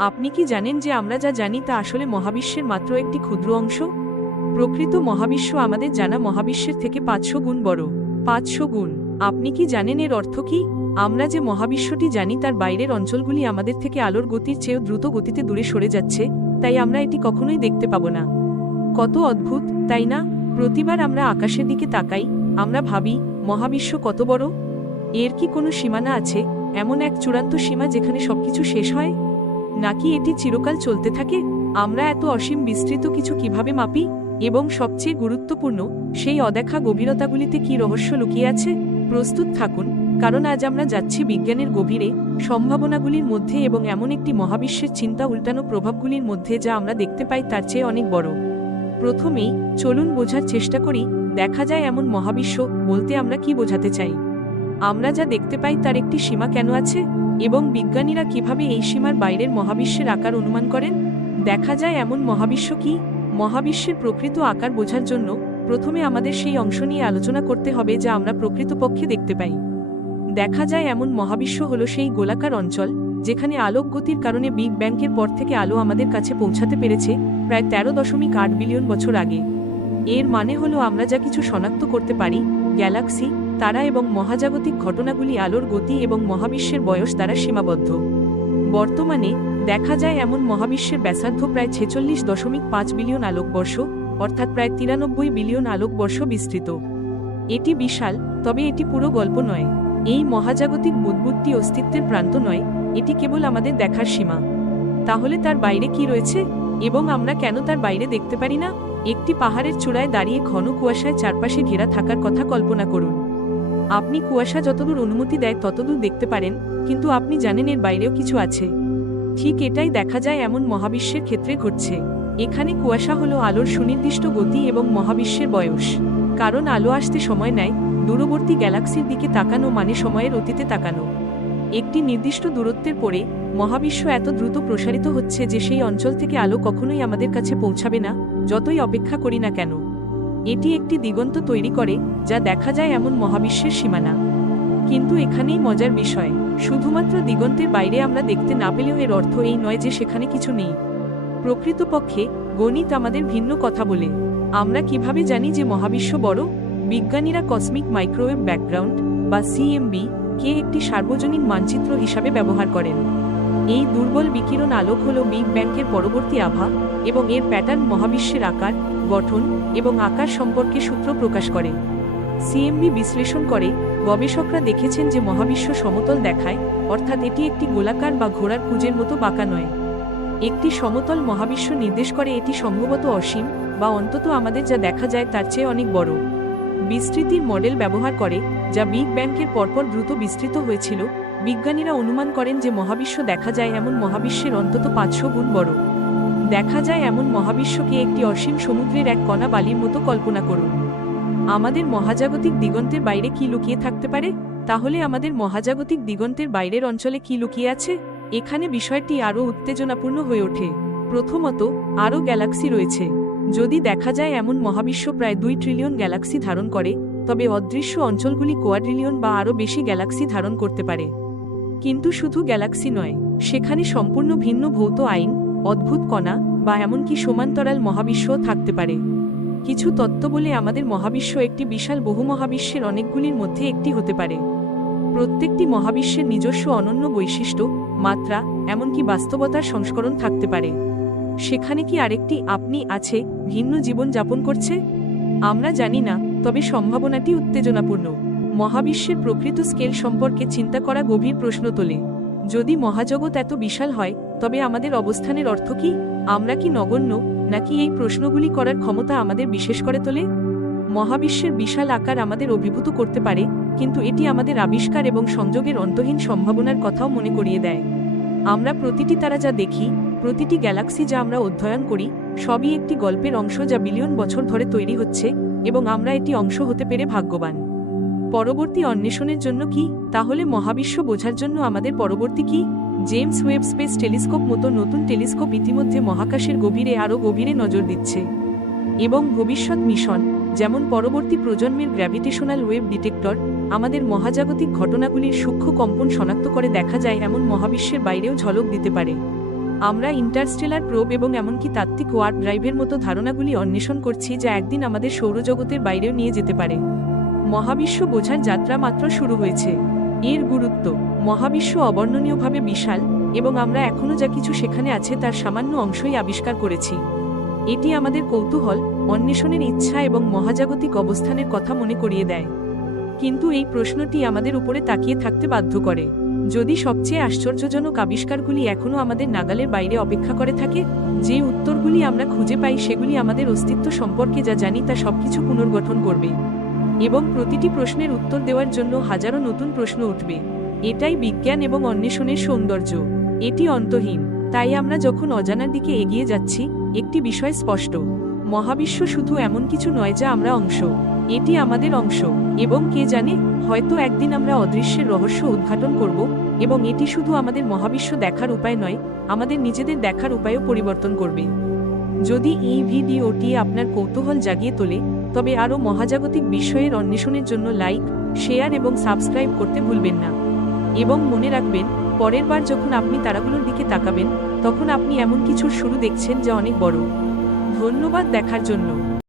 আপনি কি জানেন যে আমরা যা জানি তা আসলে মহাবিশ্বের মাত্র একটি ক্ষুদ্র অংশ? প্রকৃত মহাবিশ্ব আমাদের জানা মহাবিশ্বের থেকে পাঁচশো গুণ বড়। পাঁচশো গুণ। আপনি কি জানেন এর অর্থ কি? আমরা যে মহাবিশ্বটি জানি তার বাইরের অঞ্চলগুলি আমাদের থেকে আলোর গতির চেয়েও দ্রুত গতিতে দূরে সরে যাচ্ছে, তাই আমরা এটি কখনোই দেখতে পাব না। কত অদ্ভুত, তাই না? প্রতিবার আমরা আকাশের দিকে তাকাই, আমরা ভাবি, মহাবিশ্ব কত বড়? এর কি কোনো সীমানা আছে? এমন এক চূড়ান্ত সীমা যেখানে সবকিছু শেষ হয়? নাকি এটি চিরকাল চলতে থাকে? আমরা এত অসীম বিস্তৃত কিছু কীভাবে মাপি? এবং সবচেয়ে গুরুত্বপূর্ণ, সেই অদেখা গভীরতাগুলিতে কি রহস্য লুকিয়ে আছে? প্রস্তুত থাকুন, কারণ আজ আমরা যাচ্ছি বিজ্ঞানের গভীরে, সম্ভাবনাগুলির মধ্যে এবং এমন একটি মহাবিশ্বের চিন্তা উল্টানো প্রভাবগুলির মধ্যে যা আমরা দেখতে পাই তার চেয়ে অনেক বড়। প্রথমেই, চলুন বোঝার চেষ্টা করি, দেখা যায় এমন মহাবিশ্ব বলতে আমরা কি বোঝাতে চাই? আমরা যা দেখতে পাই তার একটি সীমা কেন আছে? এবং বিজ্ঞানীরা কীভাবে এই সীমার বাইরের মহাবিশ্বের আকার অনুমান করেন? দেখা যায় এমন মহাবিশ্ব কি? মহাবিশ্বের প্রকৃত আকার বোঝার জন্য প্রথমে আমাদের সেই অংশ নিয়ে আলোচনা করতে হবে যা আমরা প্রকৃতপক্ষে দেখতে পাই। দেখা যায় এমন মহাবিশ্ব হল সেই গোলাকার অঞ্চল, যেখানে আলোক গতির কারণে বিগ ব্যাংকের পর থেকে আলো আমাদের কাছে পৌঁছাতে পেরেছে প্রায় তেরো দশমিক আট বিলিয়ন বছর আগে। এর মানে হলো আমরা যা কিছু শনাক্ত করতে পারি, গ্যালাক্সি তারা এবং মহাজাগতিক ঘটনাগুলি আলোর গতি এবং মহাবিশ্বের বয়স দ্বারা সীমাবদ্ধ। বর্তমানে দেখা যায় এমন মহাবিশ্বের ব্যাসার্ধ প্রায় ছেচল্লিশ দশমিক পাঁচ বিলিয়ন আলোকবর্ষ, অর্থাৎ প্রায় তিরানব্বই বিলিয়ন আলোকবর্ষ বিস্তৃত। এটি বিশাল, তবে এটি পুরো গল্প নয়। এই মহাজাগতিক বুদ্বুদটি অস্তিত্বের প্রান্ত নয়, এটি কেবল আমাদের দেখার সীমা। তাহলে তার বাইরে কি রয়েছে? এবং আমরা কেন তার বাইরে দেখতে পারি না? একটি পাহাড়ের চূড়ায় দাঁড়িয়ে ঘন কুয়াশায় চারপাশে ঘেরা থাকার কথা কল্পনা করুন। আপনি কুয়াশা যতদূর অনুমতি দেয় ততদূর দেখতে পারেন, কিন্তু আপনি জানেন এর বাইরেও কিছু আছে। ঠিক এটাই দেখা যায় এমন মহাবিশ্বের ক্ষেত্রে ঘটছে। এখানে কুয়াশা হলো আলোর সুনির্দিষ্ট গতি এবং মহাবিশ্বের বয়স। কারণ আলো আসতে সময় নেয়, দূরবর্তী গ্যালাক্সির দিকে তাকানো মানে সময়ের অতীতে তাকানো। একটি নির্দিষ্ট দূরত্বের পরে, মহাবিশ্ব এত দ্রুত প্রসারিত হচ্ছে যে সেই অঞ্চল থেকে আলো কখনোই আমাদের কাছে পৌঁছাবে না, যতই অপেক্ষা করি না কেন। এটি একটি দিগন্ত তৈরি করে, যা দেখা যায় এমন মহাবিশ্বের সীমানা। কিন্তু এখানেই মজার বিষয়, শুধুমাত্র দিগন্তের বাইরে আমরা দেখতে না পেলেও এর অর্থ এই নয় যে সেখানে কিছু নেই। প্রকৃতপক্ষে, গণিত আমাদের ভিন্ন কথা বলে। আমরা কীভাবে জানি যে মহাবিশ্ব বড়? বিজ্ঞানীরা কসমিক মাইক্রোওয়েভ ব্যাকগ্রাউন্ড, বা সিএমবি কে একটি সার্বজনীন মানচিত্র হিসাবে ব্যবহার করেন। এই দুর্বল বিকিরণ আলোক হল বিগ ব্যাংকের পরবর্তী আভা এবং এর প্যাটার্ন মহাবিশ্বের আকার, গঠন এবং আকার সম্পর্কে সূত্র প্রকাশ করে। সিএমবি বিশ্লেষণ করে, গবেষকরা দেখেছেন যে মহাবিশ্ব সমতল দেখায়, অর্থাৎ এটি একটি গোলাকার বা ঘোড়ার কুজের মতো বাঁকা নয়। একটি সমতল মহাবিশ্ব নির্দেশ করে এটি সম্ভবত অসীম বা অন্তত আমাদের যা দেখা যায় তার চেয়ে অনেক বড়। বিস্তৃতির মডেল ব্যবহার করে, যা বিগ ব্যাংকের পরপর দ্রুত বিস্তৃত হয়েছিল বিজ্ঞানীরা অনুমান করেন যে মহাবিশ্ব দেখা যায় এমন মহাবিশ্বের অন্তত পাঁচশো গুণ বড়। দেখা যায় এমন মহাবিশ্বকে একটি অসীম সমুদ্রের এক কণা বালির মতো কল্পনা করুন। আমাদের মহাজাগতিক দিগন্তের বাইরে কি লুকিয়ে থাকতে পারে? তাহলে আমাদের মহাজাগতিক দিগন্তের বাইরের অঞ্চলে কি লুকিয়ে আছে? এখানে বিষয়টি আরও উত্তেজনাপূর্ণ হয়ে ওঠে। প্রথমত, আরও গ্যালাক্সি রয়েছে। যদি দেখা যায় এমন মহাবিশ্ব প্রায় দুই ট্রিলিয়ন গ্যালাক্সি ধারণ করে, তবে অদৃশ্য অঞ্চলগুলি কোয়াড্রিলিয়ন বা আরও বেশি গ্যালাক্সি ধারণ করতে পারে। কিন্তু শুধু গ্যালাক্সি নয়, সেখানে সম্পূর্ণ ভিন্ন ভৌত আইন, অদ্ভুত কণা বা এমনকি সমান্তরাল মহাবিশ্বও থাকতে পারে। কিছু তত্ত্ব বলে আমাদের মহাবিশ্ব একটি বিশাল বহু মহাবিশ্বের অনেকগুলির মধ্যে একটি হতে পারে। প্রত্যেকটি মহাবিশ্বের নিজস্ব অনন্য বৈশিষ্ট্য, মাত্রা, এমনকি বাস্তবতার সংস্করণ থাকতে পারে। সেখানে কি আরেকটি আপনি আছে, ভিন্ন জীবন যাপন করছে? আমরা জানি না, তবে সম্ভাবনাটি উত্তেজনাপূর্ণ। মহাবিশ্বের প্রকৃত স্কেল সম্পর্কে চিন্তা করা গভীর প্রশ্ন তোলে। যদি মহাজগৎ এত বিশাল হয়, তবে আমাদের অবস্থানের অর্থ কি? আমরা কি নগণ্য, নাকি এই প্রশ্নগুলি করার ক্ষমতা আমাদের বিশেষ করে তোলে? মহাবিশ্বের বিশাল আকার আমাদের অভিভূত করতে পারে, কিন্তু এটি আমাদের আবিষ্কার এবং সংযোগের অন্তহীন সম্ভাবনার কথাও মনে করিয়ে দেয়। আমরা প্রতিটি তারা যা দেখি, প্রতিটি গ্যালাক্সি যা আমরা অধ্যয়ন করি, সবই একটি গল্পের অংশ যা বিলিয়ন বছর ধরে তৈরি হচ্ছে, এবং আমরা এটি অংশ হতে পেরে ভাগ্যবান। পরবর্তী অন্বেষণের জন্য কি? তাহলে মহাবিশ্ব বোঝার জন্য আমাদের পরবর্তী কি? জেমস ওয়েব স্পেস টেলিস্কোপ মতো নতুন টেলিস্কোপ ইতিমধ্যে মহাকাশের গভীরে আরও গভীরে নজর দিচ্ছে। এবং ভবিষ্যৎ মিশন, যেমন পরবর্তী প্রজন্মের গ্র্যাভিটেশনাল ওয়েব ডিটেক্টর, আমাদের মহাজাগতিক ঘটনাগুলির সূক্ষ্ম কম্পন শনাক্ত করে দেখা যায় এমন মহাবিশ্বের বাইরেও ঝলক দিতে পারে। আমরা ইন্টারস্টেলার প্রোব এবং এমনকি তাত্ত্বিক ওয়ার্ড ড্রাইভের মতো ধারণাগুলি অন্বেষণ করছি যা একদিন আমাদের সৌরজগতের বাইরেও নিয়ে যেতে পারে। মহাবিশ্ব বোঝার যাত্রা মাত্র শুরু হয়েছে। এর গুরুত্ব, মহাবিশ্ব অবর্ণনীয়ভাবে বিশাল, এবং আমরা এখনও যা কিছু সেখানে আছে তার সামান্য অংশই আবিষ্কার করেছি। এটি আমাদের কৌতূহল, অন্বেষণের ইচ্ছা এবং মহাজাগতিক অবস্থানের কথা মনে করিয়ে দেয়। কিন্তু এই প্রশ্নটি আমাদের উপরে তাকিয়ে থাকতে বাধ্য করে। যদি সবচেয়ে আশ্চর্যজনক আবিষ্কারগুলি এখনও আমাদের নাগালের বাইরে অপেক্ষা করে থাকে, যে উত্তরগুলি আমরা খুঁজে পাই সেগুলি আমাদের অস্তিত্ব সম্পর্কে যা জানি তা সবকিছু পুনর্গঠন করবে। এবং প্রতিটি প্রশ্নের উত্তর দেওয়ার জন্য হাজারো নতুন প্রশ্ন উঠবে। এটাই বিজ্ঞান এবং অন্বেষণের সৌন্দর্য। এটি অন্তহীন। তাই আমরা যখন অজানার দিকে এগিয়ে যাচ্ছি, একটি বিষয় স্পষ্ট। মহাবিশ্ব শুধু এমন কিছু নয় যা আমরা অংশ। এটি আমাদের অংশ। এবং কে জানে, হয়তো একদিন আমরা অদৃশ্যের রহস্য উদ্ঘাটন করব এবং এটি শুধু আমাদের মহাবিশ্ব দেখার উপায় নয়, আমাদের নিজেদের দেখার উপায়ও পরিবর্তন করবে। যদি এই ভিডিওটি আপনার কৌতূহল জাগিয়ে তোলে তবে আরও মহাজাগতিক বিষয়ের অন্বেষণের জন্য লাইক, শেয়ার এবং সাবস্ক্রাইব করতে ভুলবেন না। এবং মনে রাখবেন, পরের বার যখন আপনি তারাগুলোর দিকে তাকাবেন, তখন আপনি এমন কিছুর শুরু দেখছেন যা অনেক বড়। ধন্যবাদ দেখার জন্য।